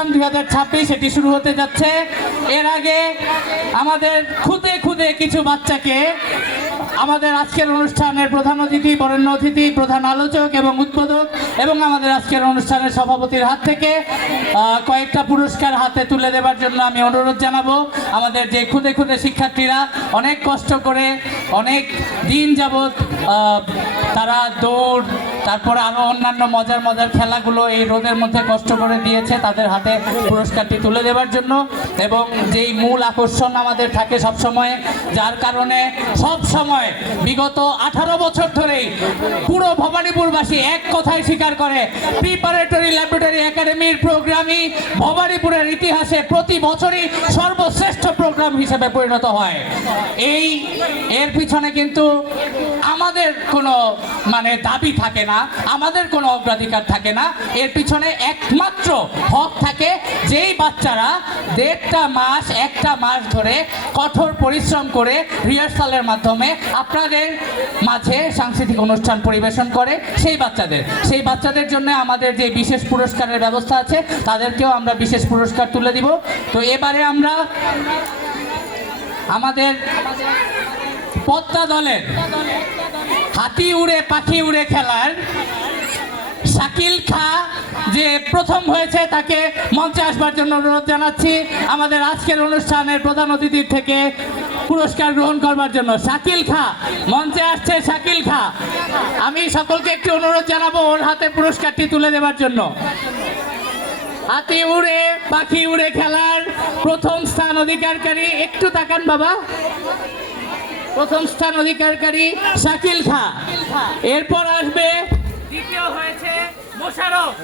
অনুষ্ঠান 2026 এটি শুরু হতে যাচ্ছে। এর আগে আমাদের খুদে খুদে কিছু বাচ্চাকে আমাদের আজকের অনুষ্ঠানের প্রধান অতিথি, বরেণ্য অতিথি, প্রধান আলোচক এবং উদ্বোধক এবং আমাদের আজকের অনুষ্ঠানের সভাপতির হাত থেকে কয়েকটা পুরস্কার হাতে তুলে দেওয়ার জন্য আমি অনুরোধ জানাবো। আমাদের যে খুদে খুদে শিক্ষার্থীরা অনেক কষ্ট করে অনেক দিন যাবৎ তারা দৌড়, তারপরে আরও অন্যান্য মজার মজার খেলাগুলো এই রোদের মধ্যে কষ্ট করে দিয়েছে, তাদের হাতে পুরস্কারটি তুলে দেওয়ার জন্য। এবং যেই মূল আকর্ষণ আমাদের থাকে সবসময়, যার কারণে সব সময় বিগত 18 বছর ধরেই পুরো ভবানীপুরবাসী এক কথায় স্বীকার করে, প্রিপারেটরি ল্যাবরেটরি একাডেমির প্রোগ্রামই ভবানীপুরের ইতিহাসে প্রতি বছরই সর্বশ্রেষ্ঠ প্রোগ্রাম হিসেবে পরিণত হয়। এর পিছনে কিন্তু আমাদের কোনো দাবি থাকে না, আমাদের কোনো অগ্রাধিকার থাকে না। এর পিছনে একমাত্র হক থাকে যেই বাচ্চারা 1.5 মাস ধরে কঠোর পরিশ্রম করে রিহার্সালের মাধ্যমে আপনাদের মাঝে সাংস্কৃতিক অনুষ্ঠান পরিবেশন করে, সেই বাচ্চাদের জন্য আমাদের যে বিশেষ পুরস্কারের ব্যবস্থা আছে, তাদেরকেও আমরা বিশেষ পুরস্কার তুলে দিব। তো এবারে আমরা আমাদের পদ্মা দলের হাতি উড়ে পাখি উড়ে খেলার শাকিল খা যে প্রথম হয়েছে, তাকে মঞ্চে আসবার জন্য অনুরোধ জানাচ্ছি। আমাদের আজকের অনুষ্ঠানের প্রধান অতিথির থেকে পুরস্কার গ্রহণ করবার জন্য শাকিল খা মঞ্চে আসছে। শাকিল খা, আমি সকলকে একটি অনুরোধ জানাবো ওর হাতে পুরস্কারটি তুলে দেওয়ার জন্য। হাতি উড়ে পাখি উড়ে খেলার প্রথম স্থান অধিকারকারী, একটু তাকান বাবা, প্রথম স্থান অধিকারকারী শাকিল খা। এরপর আসবে দ্বিতীয় হয়েছে মোশাররফ।